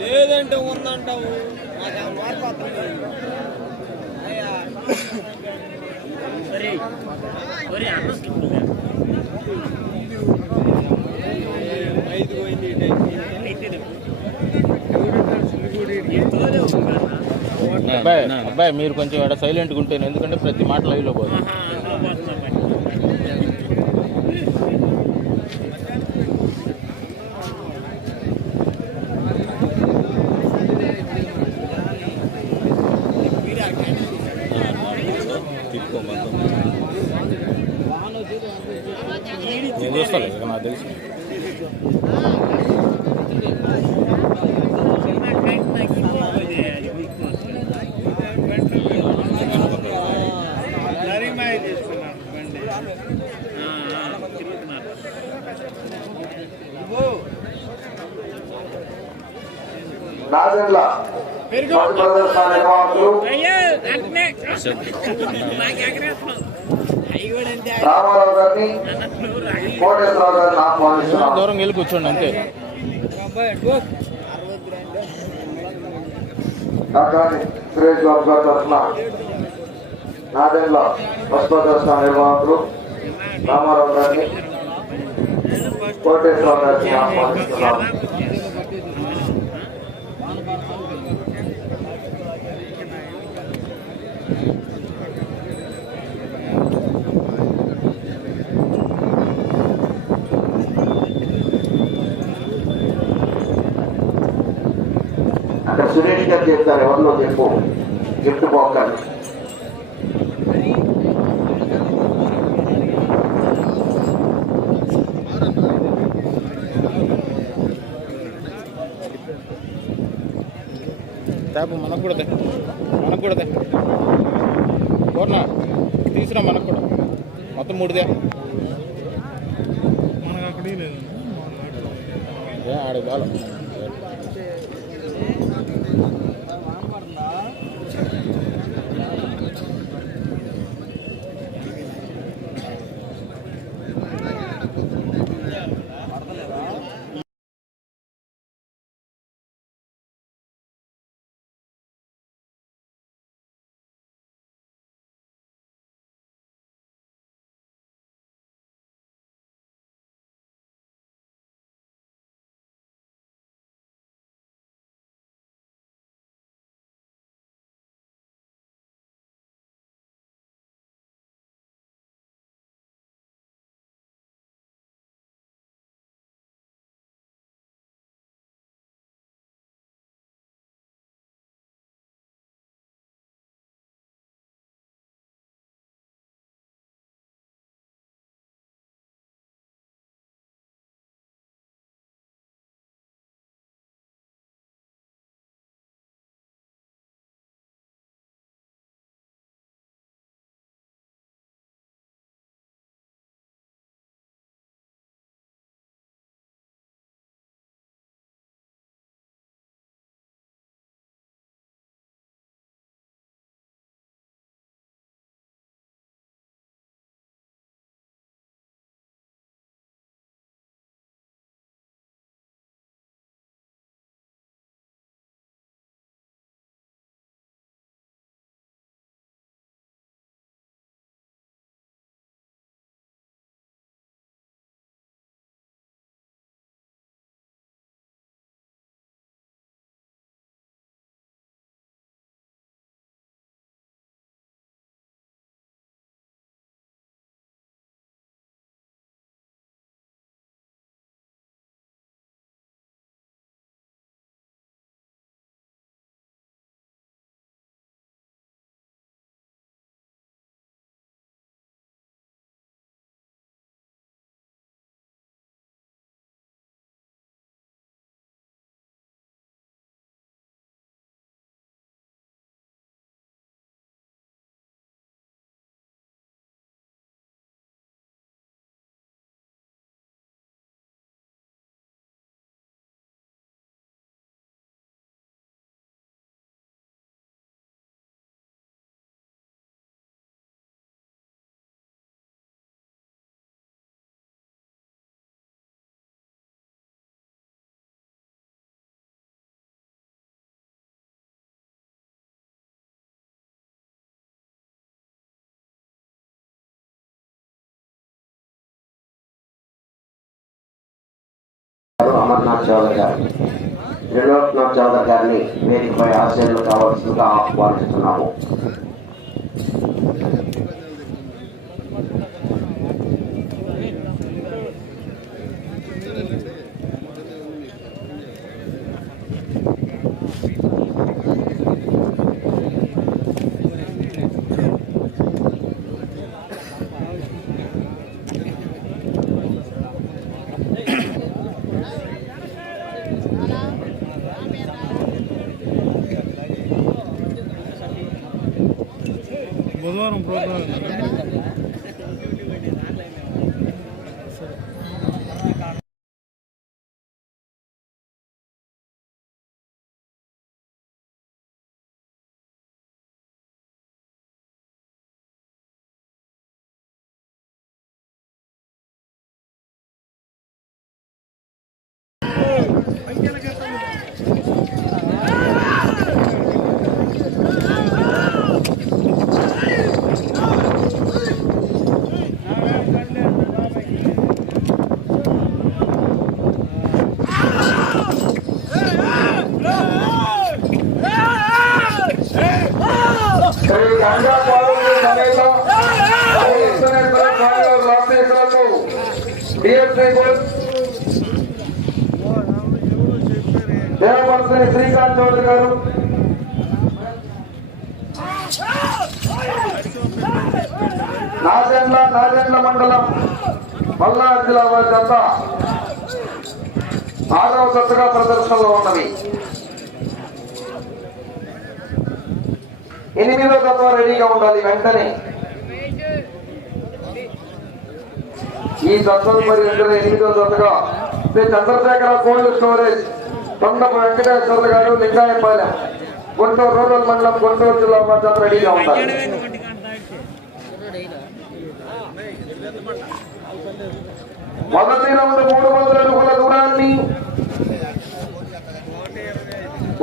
లేదంటే ఉందంటావు? ఐదు పోయింది. అబ్బాయి అబ్బాయి మీరు కొంచెం ఇక్కడ సైలెంట్గా ఉంటాను ఎందుకంటే ప్రతి మాట లైవ్లో పోదు. నాదెండ్ల మొదటి ప్రదర్శన నిర్వాహకులు రామారావు గారిని కోటేశ్వరరావు గారిని ఆహ్వానిస్తున్నాం. దూరం వెళ్ళి కూర్చోండి అంతే. డాక్టర్ సురేష్ బాబు గారి తరఫున నాదెండ్ల ప్రదర్శన నిర్వాహకులు రామారావు గారిని కోటేశ్వరరావు గారిని ఆహ్వానిస్తున్నాం. అక్కడ సురేష్ గారు చెప్తారు ఎవరిలో చెప్పు. గిఫ్ట్ పోకాలి ట్యాప్ మనకు కూడా దే. మనకు కూడా దే. పూర్ణ తీసురా మనకు కూడా మొత్తం మూడుదే ఏ ఆడ బాల అమర్నాథ్ చౌదరి గారు. త్రిలోక్నాథ్ చౌదరి గారిని వేదికపై ఆశీర్లు కావాల్సిందిగా ఆహ్వానిస్తున్నాము. সম্পর্ক ఎనిమిదో తత్వ రెడీగా ఉండాలి వెంటనే. ఈ దత్తలు మరి వెంటనే ఎనిమిదో దత్తగా Sri Chandrasekhara cold storage Tondapu Venkateswarlu garu Lingayapalem Guntur rural మండలం గుంటూరు జిల్లా మధ్య రెడీగా ఉండాలి. మొదటి రౌండ్ మూడు వందల అడుగుల దూరాన్ని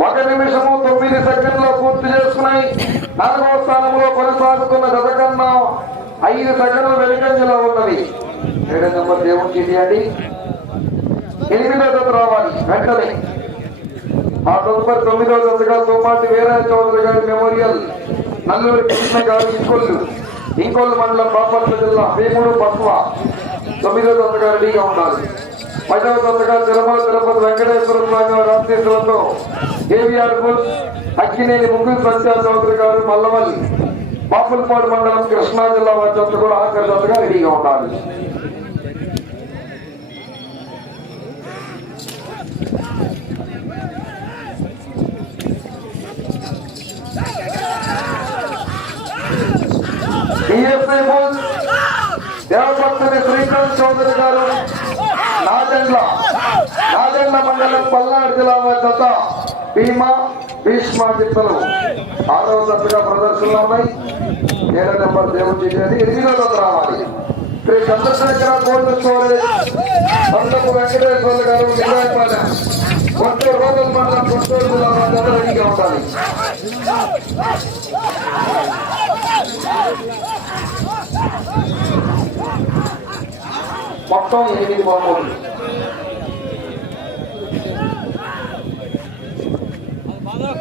ఒక నిమిషము తొమ్మిది సెకండ్లో పూర్తి చేసుకున్నాయి. నాలుగవ స్థానంలో కొనసాగుతున్న గత కన్నా ఐదు సెకండ్లు వెనుకంజలో ఉన్నవి ఏడో నెంబర్ దేవుడికి చేయండి ఎనిమిదో జత రావాలి. వెంటనే. ఆ తదుపరి తొమ్మిదో జతగా తోపాటి వీరయ్య చౌదరి గారి మెమోరియల్. నల్లూరి కృష్ణ గారి ఇంకొల్లు. ఇంకొల్లు మండలం బాపట్ల జిల్లా వేమూరు పట్ల తొమ్మిదో జతగా రెడీగా ఉండాలి. పదవ జతగా తిరుమల తిరుపతి వెంకటేశ్వర స్వామి వారి ఆశీస్సులతో కేవీఆర్ బుల్ అక్కినేని ముగ్గురు సత్య చౌదరి గారు మల్లవల్లి బాపులపాడు మండలం కృష్ణా జిల్లా వారి కూడా ఆఖరి జతగా రెడీగా ఉండాలి దేవపత్ని శ్రీకాంత్ చౌదరి గారు నాదెండ్ల నాదెండ్ల మండలం పల్నాడు జిల్లా వారి భీమా భీష్మ చిత్తలు ఆరవ జతగా ప్రదర్శనలో ఉన్నాయి. ఏడో నెంబర్ దేవుడి చేసేది ఎనిమిదో జత రావాలి. శ్రీ చంద్రశేఖర కోల్డ్ స్టోరేజ్ పంతపు వెంకటేశ్వర్లు గారు నిజాయిపాలెం గుంటూరు రోజుల మండలం గుంటూరు జిల్లా రెడీగా ఉండాలి. మొత్తం ఎనిమిది బాగుంది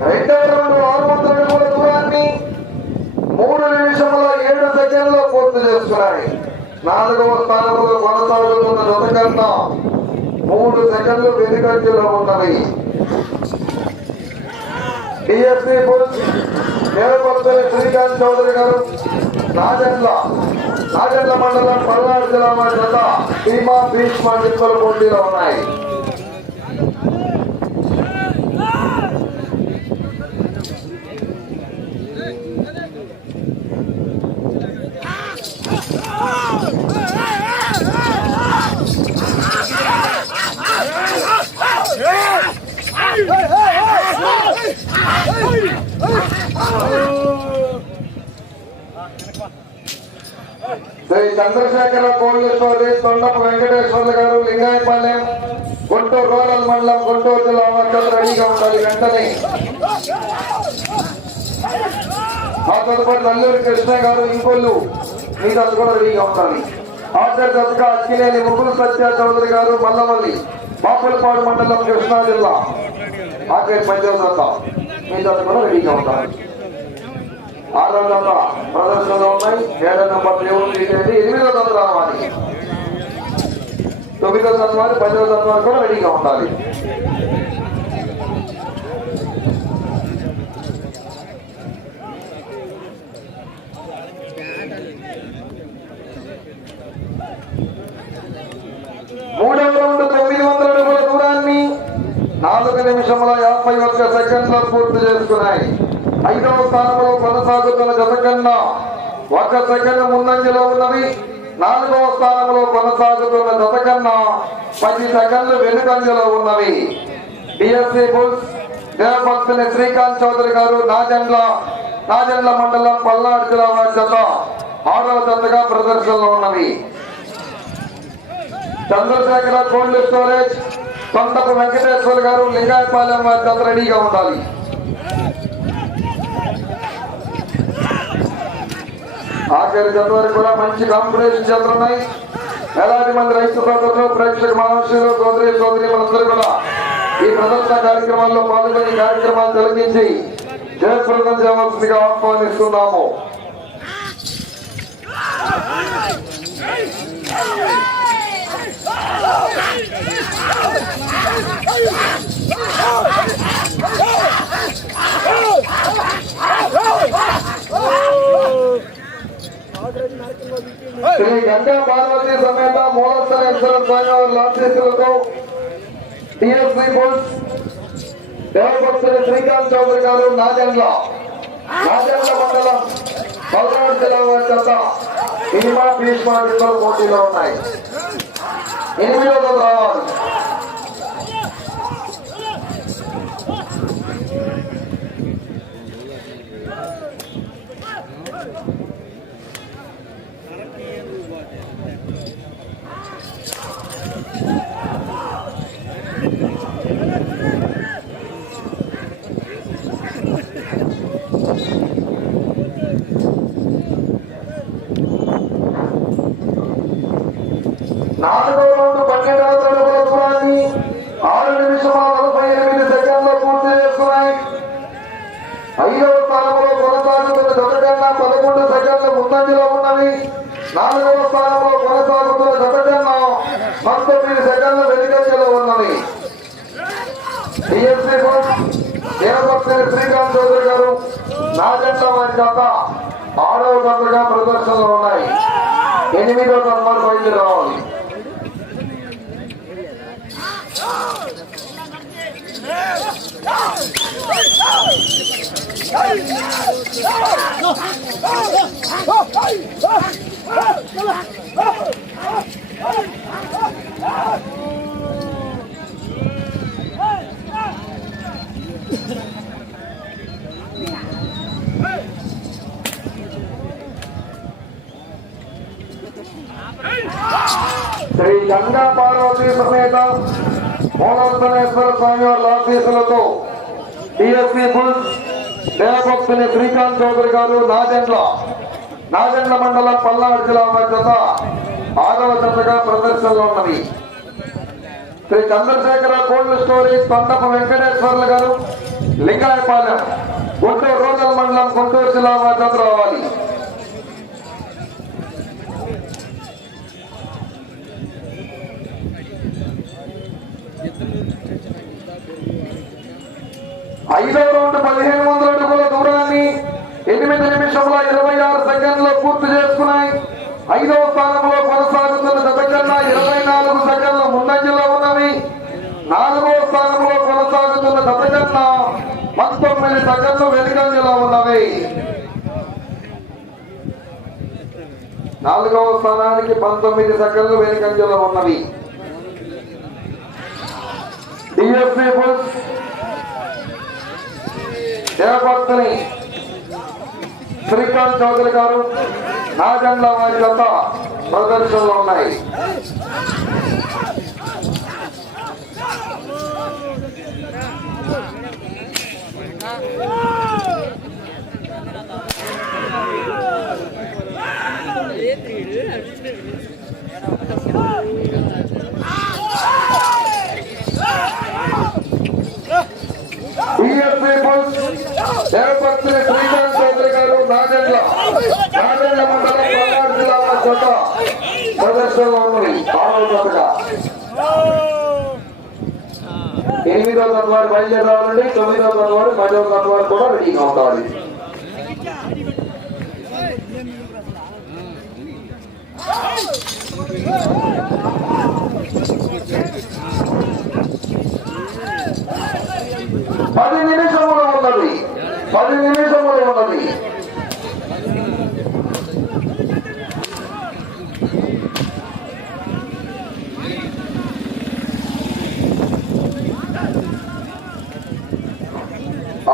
రెండవ రౌండ్ ఆరు వందల అడుగుల దూరాన్ని మూడు నిమిషముల ఏడు సెకండ్లో పూర్తి చేస్తున్నాయి నాలుగవ స్థానంలో కొనసాగుతున్న జత కన్నా మూడు సెకండ్లు వెనుకంజలో ఉన్నవి డిఎస్పీ బుల్స్ దేవపల్లి శ్రీకాంత్ చౌదరి గారు నాజండ్ల నాజండ్ల మండలం పల్నాడు జిల్లా వారి జత భీమా భీష్మ జిల్లాల పోటీలో ఉన్నాయి శ్రీ చంద్రశేఖర కోళ్ళేశ్వరి తొండపు వెంకటేశ్వర్లు గారు లింగాయపాలెం గుంటూరు రూరల్ మండలం గుంటూరు జిల్లా వర్గం రెడీగా ఉండాలి వెంటనే. ఆ తదుపరి నల్లూరి కృష్ణ గారు ఇంకొల్లు మీద కూడా రెడీగా ఉండాలి. ఆచార్య దశక అక్కినేని ముగ్గురు సత్య చౌదరి గారు మల్లమల్లి బాపులపాడు మండలం కృష్ణా జిల్లా. ఆఖరి పంచవత మీద కూడా రెడీగా ఉండాలి. ఆరో జత ప్రదర్శనలో ఉన్నాయి ఏడో నెంబర్ దేవుడు తీసేది ఎనిమిదో జత రావాలి. తొమ్మిదో జత వారి పదో జత వారు కూడా రెడీగా ఉండాలి. మూడవ రౌండ్ తొమ్మిది వందల అడుగుల దూరాన్ని నాలుగు నిమిషముల యాభై ఒక్క సెకండ్లో పూర్తి చేసుకున్నాయి. ఐదవ స్థానంలో కొనసాగుతున్న జత కన్నా ఒక సెకండ్ ముందంజలో ఉన్నవి నాలుగవ స్థానంలో కొనసాగుతున్న జత కన్నా పది సెకండ్లు వెనుకంజలో ఉన్నవి డిఎస్సి బుల్స్ దేవభక్తుని శ్రీకాంత్ చౌదరి గారు నాజండ్ల నాజండ్ల మండలం పల్నాడు జిల్లా వారి జత ఆరవ జతగా ప్రదర్శనలో ఉన్నవి చంద్రశేఖర కోల్డ్ స్టోరేజ్ తొండపు వెంకటేశ్వర గారు లింగాయపాలెం వారి జత రెడీగా ఉండాలి. ఆఖరి జత వరకు కూడా మంచి కాంపిటీషన్ చేస్తున్నాయి వేలాది మంది రైతు సోదరులు ప్రేక్షక మహర్షులు సోదరి సోదరి మనందరూ కూడా ఈ ప్రదర్శన కార్యక్రమాల్లో పాల్గొని కార్యక్రమాన్ని తొలగించి జయప్రదం చేయవలసిందిగా ఆహ్వానిస్తున్నాము Oh! శ్రీ గంగా పార్వతి సమేత మూలస్థానేశ్వర స్వామి వారి లాభీసులతో టిఎస్పి బోల్స్ దేవభక్తులు శ్రీకాంత్ చౌదరి గారు నాజండ్ల నాజండ్ల మండలం పల్నాడు జిల్లా వారి చేత సినిమా భీష్మా జిల్లా పోటీలో ఉన్నాయి ఎనిమిదో రావాలి నాలుగో రౌండ్ పన్నెండవ అడుగుల దూరాన్ని ఆరు నిమిషముల నలభై ఎనిమిది సెకండ్లు పూర్తి చేసుకున్నాయి ఐదవ స్థానంలో కొనసాగుతున్న జత కన్నా పదకొండు సెకండ్లు ముందంజలో ఉన్నవి నాలుగవ స్థానంలో కొనసాగుతున్న జత పంతొమ్మిది సెకండ్ల వెనుకంజలో ఉన్నవి డిఎస్పీ శ్రీకాంత్ చౌదరి గారు నాగంట వారి జత ఆరవ జతగా ప్రదర్శనలో ఉన్నాయి. ఎనిమిదో నంబర్ బయలుదేరి రావాలి. శ్రీ గంగా పార్వతి సమేత మూలస్థనేశ్వర స్వామి వారి ఆఫీసులతో డిఎస్పీ బుల్స్ దేవభక్తుని శ్రీకాంత్ చౌదరి గారు నాజండ్ల నాజండ్ల మండలం పల్నాడు జిల్లా వారి జత ఆరవ జతగా ప్రదర్శనలో ఉన్నవి Sri Chandrasekhara cold stories Tondapa Venkateswarlu garu Lingayapalem Guntur rural మండలం గుంటూరు జిల్లా వారి జత రావాలి. ఐదవ రౌండ్ పదిహేను వందల ఎనిమిది నిమిషముల ఇరవై ఆరు సెకండ్లు పూర్తి చేసుకున్నాయి. ఐదవ స్థానంలో కొనసాగుతున్న గత కన్నా ఇరవై నాలుగు సెకండ్ల ముందంజలో ఉన్నవి. నాలుగవ స్థానంలో కొనసాగుతున్న గత కన్నా పంతొమ్మిది సెకండ్లు వెనుకంజలో ఉన్నవి. నాలుగవ స్థానానికి పంతొమ్మిది సెకండ్లు వెనుకంజలో ఉన్నవి. డిఎస్పీ బుల్స్ దేవభక్తుని శ్రీకాంత్ చౌదరి గారు నాగండ్ల వారి యొక్క ప్రదర్శనలో ఉన్నాయి. బిఎస్పీ బుల్స్ దేవభక్తుని శ్రీకాంత్ చౌదరి గారు మండలం పల్నాడు జిల్లా జత ప్రదర్శనలో ఉన్నది ఆరో జతగా ఎనిమిదో తన వారు బయలుదేరి రావాలండి తొమ్మిదో తన వారు పదో తన వారు కూడా రెడీగా ఉండాలి. పది నిమిషములు ఉన్నది పది నిమిషములు ఉన్నది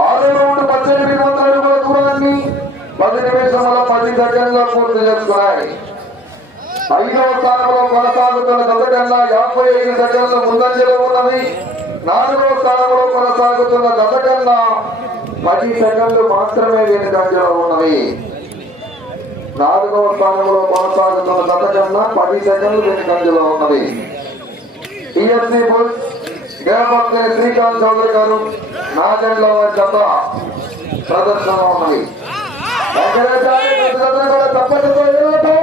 ఆరు రౌండ్ పద్దెనిమిది వందల రూపాయల దూరాన్ని పది నిమిషంలో పది గంటల్లో పూర్తి చేసుకున్నాయి ఐదవ స్థానంలో కొనసాగుతున్న గత యాభై ఐదు సెకండ్ల ముందంజలో ఉన్నది. నాలుగవ స్థానంలో కొనసాగుతున్న గత పది సెకండ్లు మాత్రమే వెనుకంజలో ఉన్నవి నాలుగవ స్థానంలో కొనసాగుతున్న గత కన్నా పది సెకండ్లు వెనుకంజలో ఉన్నది. టిఎస్సీ బుల్స్ శ్రీకాంత్ చౌదరి గారు నాగండ్ల వారి జత ప్రదర్శన ఉన్నది. వెంకటేశ్వర ప్రతి తప్పనితో ఎదుగుతాం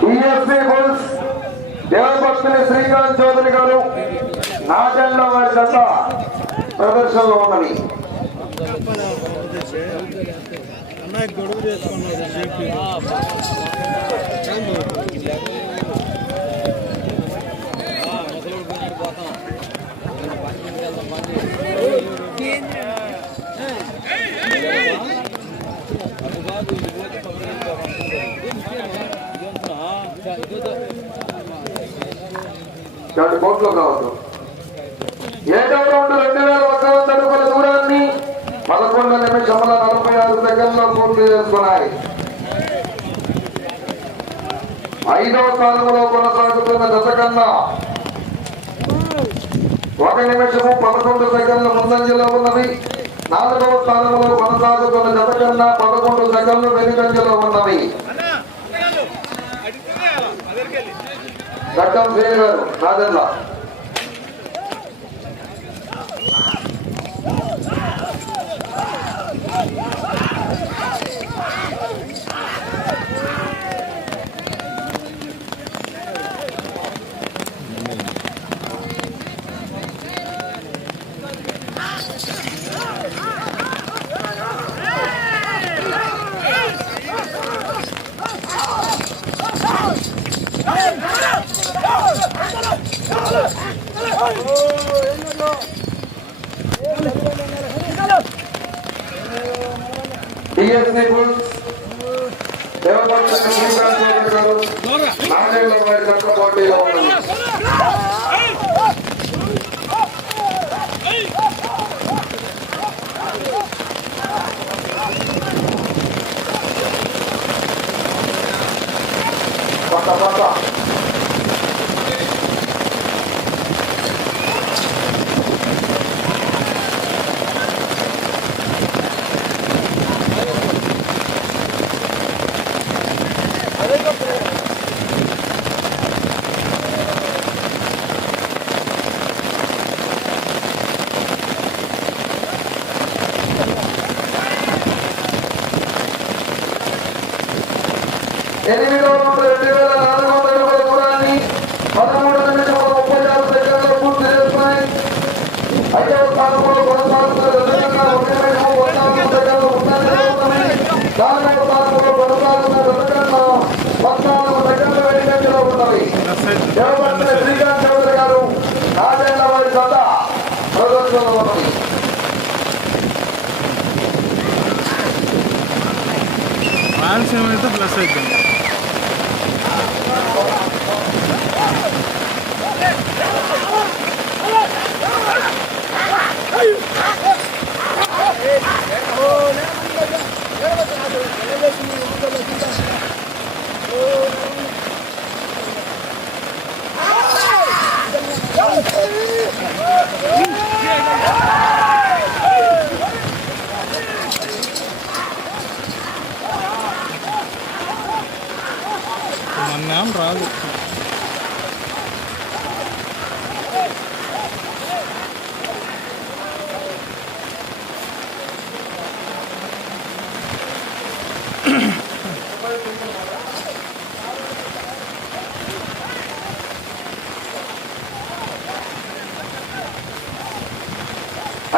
టిఎస్పీ బుల్స్ దేవభక్తుని శ్రీకాంత్ చౌదరి గారు నాగండ్ల వారి జత ప్రదర్శనలో ఉన్నది అన్నయ్య గొడవ చేసుకున్నారు చెప్పి రెండు కోట్లు కావద్దు ఏడవ రౌండ్ రెండు వేల ఒక వంద అడుగుల దూరాన్ని పదకొండు నిమిషముల నలభై ఆరు సెకండ్లో పూర్తి చేసుకున్నాయి. ఐదవ స్థానంలో కొనసాగుతున్న దశ కన్నా ఒక నిమిషము పదకొండు సెకండ్ల ముందంజలో ఉన్నది. నాలుగవ స్థానంలో కొనసాగుతున్న దశ కన్నా పదకొండు సెకండ్లు వెనుకంజలో ఉన్నవి గడ్డం శ్రేణి గారు Nadendla. バタバタ Avance en esta placeta. Oh! మన్నేం రాదు.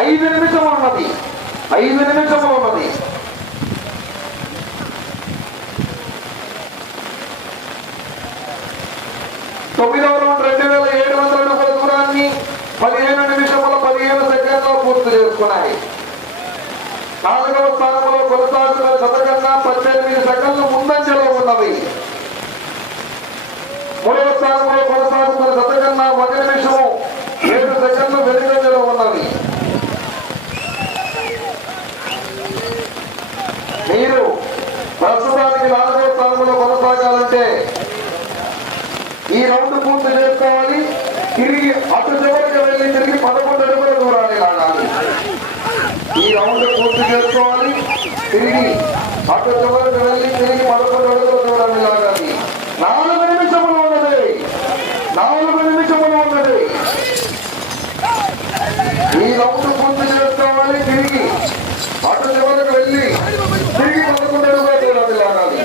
ఐదు నిమిషం ఉన్నది. ఐదు నిమిషం ఉన్నది తొమ్మిదవ రౌండ్ రెండు వేల ఏడు వందల అడుగుల దూరాన్ని పదిహేను నిమిషముల పదిహేను సెకండ్లో పూర్తి చేసుకున్నాయి. నాలుగవ స్థానంలో కొనసాగుతున్న శతకన్నా పద్దెనిమిది సెకండ్లు ముందంజలో ఉన్నవి. మూడవ స్థానంలో కొనసాగుతున్న శతకన్నా ఒక నిమిషము ఏడు సెకండ్లు వెనుకంజలో ఉన్నవి. మీరు ప్రస్తుతానికి నాలుగవ స్థానంలో కొనసాగాలంటే ఈ రౌండ్ పూర్తి చేసుకోవాలి. తిరిగి అటు చివరికి వెళ్ళి తిరిగి పదకొండు అడుగుల దూరాన్ని లాగాలి. ఈ రౌండ్ పూర్తి చేసుకోవాలి. తిరిగి అటు చివరికి వెళ్ళి తిరిగి పదకొండు అడుగుల దూరాన్ని లాగాలి. నాలుగు నిమిషములు ఉన్నది. నాలుగు నిమిషములు ఉన్నది. ఈ రౌండ్ పూర్తి చేసుకోవాలి. తిరిగి అటు చివరికి వెళ్ళి తిరిగి పదకొండు అడుగుల దూరాన్ని లాగాలి.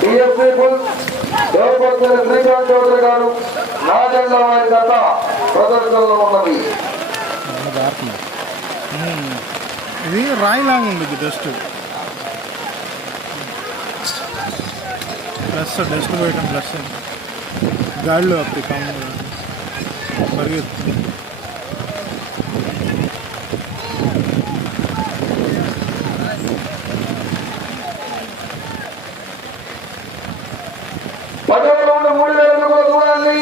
డిఎస్పీ పుల్ దేవపత్రి శ్రీకాంత్ చౌదరి గారు నా జెండా వారి గత ప్రదర్శనలో ఉన్నది ఇది రాయిలాగా ఉంది డస్ట్ ప్లస్ డస్ట్ పోయటం ప్లస్ గాడిలో అప్పుడు కామన్ పరిగెత్తు. పదవ రౌండ్ మూడు వేల అడుగుల దూరాన్ని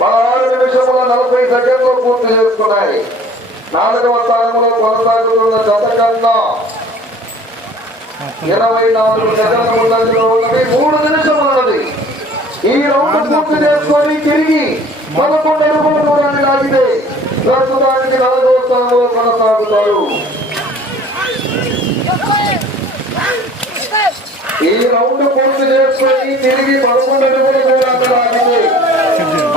పదహారు నిమిషముల నలభై సెకండ్లు పూర్తి చేసుకున్నాయి. నాలుగవ స్థానంలో కొనసాగుతున్న జత కన్నా ఇరవై నాలుగు సెకండ్ల ముందంజలో ఉన్నది. మూడు నిమిషములు ఉన్నది. ఈ రౌండ్ పూర్తి చేసుకొని తిరిగి పదకొండు అడుగుల దూరాన్ని లాగితే ప్రస్తుతానికి నాలుగవ స్థానంలో కొనసాగుతారు. ఈ రౌండ్ పూర్తి చేసుకొని తిరిగి పదకొండు అడుగుల దూరాన్ని లాగితే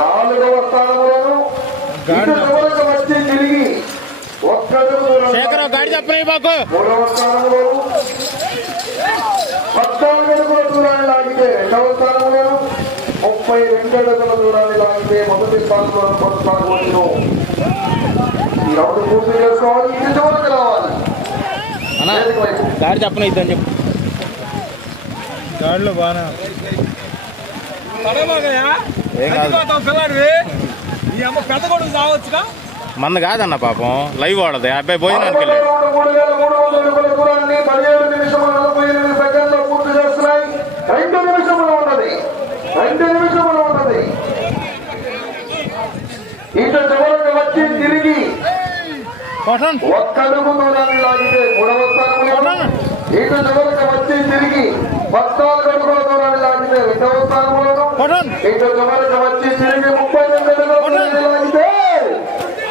నాలుగవ స్థానంలో ఇటు చివరకు వచ్చి తిరిగి ఒక్క అడుగు దూరం శేఖర్ గాడి మూడవ స్థానంలోను పద్నాలుగు అడుగుల దూరాన్ని లాగితే రెండవ స్థానంలోను ముప్పై రెండు అడుగుల దూరాన్ని లాగితే మొదటి స్థానంలో కొనసాగవచ్చు ఈ రౌండ్ పూర్తి చేసుకోవాలి. ఇటు చివరికి రావాలి. గాడి చెప్పని ఇద్దని చెప్పు. గాడిలో. పడవగాయా ఏం కాదు. అమ్మ పెద్ద కొడుకు రావచ్చుగా? మంద కాదన్న పాపం. లైవ్ వాడదు. అబ్బాయి భోజనానికి పదకొండు వెళ్ళాడు. రౌండ్ మూడు వేల మూడు వందల అడుగుల దూరాన్ని పదిహేడు నిమిషముల నలభై ఎనిమిది సెకండ్లో పూర్తి చేస్తున్నాయి. రెండు నిమిషములు ఉన్నది. రెండు నిమిషములు ఉన్నది. ఇటు చివరకు వచ్చి తిరిగి కొట్టండి ఒక్క అడుగు దూరాన్ని లాగితే మూడవ స్థానంలో ఇటు చివరకు వచ్చి తిరిగి పద్నాలుగు అడుగుల దూరాన్ని లాగితే రెండవ స్థానంలోను ఇటు చివరకు వచ్చి తిరిగి ముప్పై రెండు అడుగుల దూరాన్ని లాగితే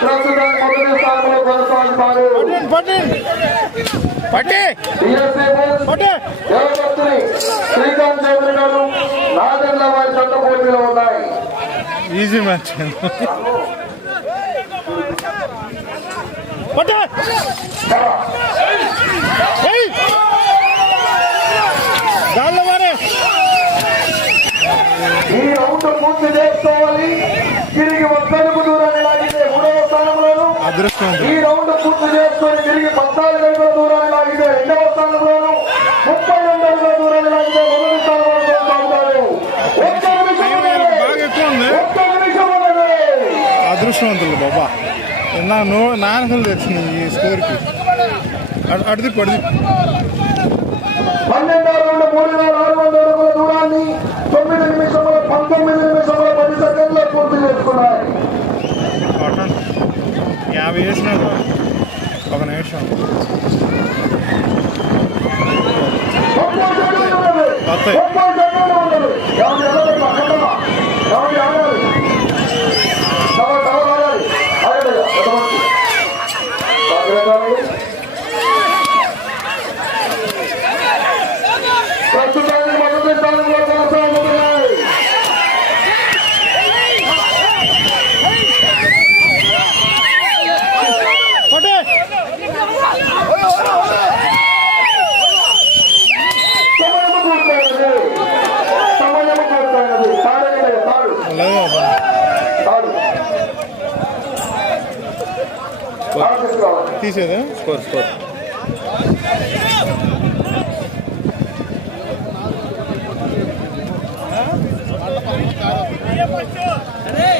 ప్రస్తుతానికి మొదటి స్థానంలో కొనసాగుతారు శ్రీకాంత్ చౌదరి గారు నాగర్ల వారి చట్ట పోటీలో ఉన్నాయి. ఈజీ మ్యాచ్ పట్టే గాడిలో మారే ఈ రౌండ్ పూర్తి చేసుకోవాలి తిరిగి ఒక్కడుగు దూరాన్ని లాగితే మూడవ స్థానంలోను. ఈ రౌండ్ పూర్తి చేసుకొని తిరిగి పద్నాలుగు అడుగుల దూరాన్ని లాగితే రెండవ స్థానంలోను. ముప్పై రెండు అడుగుల దూరాన్ని లాగితే మొదటి స్థానంలో కొనసాగుతారు. ఒక్క నిమిషం. అదృష్టవంతులు బాబా. నా నో నాన్నకలు తెచ్చినాయి ఈ స్కోర్కి అటు అటు show.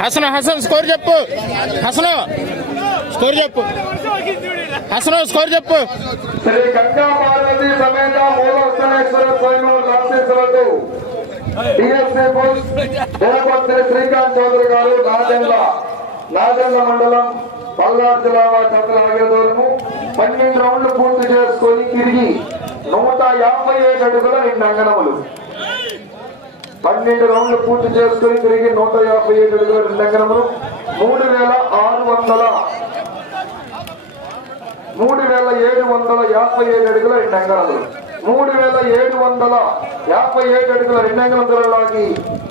హసన్ హసన్ స్కోర్ చెప్పు. హసన్ స్కోర్ చెప్పు. హసన్ స్కోర్ చెప్పు. శ్రీ గంగా పార్వతి సమేత మూలస్థానేశ్వర స్వామి ఆశీస్సులతో పోస్ట్ దేవపత్రి శ్రీకాంత్ చౌదరి గారు నాదెండ్ల నాదెండ్ల మండలం పల్నాడు జిల్లా వారి చెత్తలు పన్నెండు రౌండ్లు పూర్తి చేసుకొని తిరిగి నూట యాభై ఏడు అడుగుల రెండు అంగనములు పన్నెండు రౌండ్లు పూర్తి చేసుకొని తిరిగి నూట యాభై ఏడు అడుగుల రెండు మూడు వేల ఆరు వందల మూడు వేల ఏడు వందల యాభై ఏడు అడుగుల రెండు అంగళాలు మూడు వేల ఏడు వందల యాభై ఏడు అడుగుల రెండు అంగళం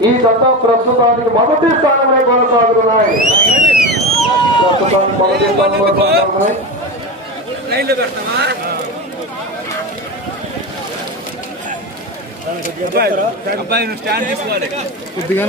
ఈ జత ప్రస్తుతానికి మొదటి స్థానంలో కొనసాగుతున్నాయి. ప్రస్తుతానికి మొదటి స్థానంలో కొనసాగుతున్నాయి. అబ్బాయి నువ్వు స్టాండ్ తీసుకోవాలి కొద్దిగా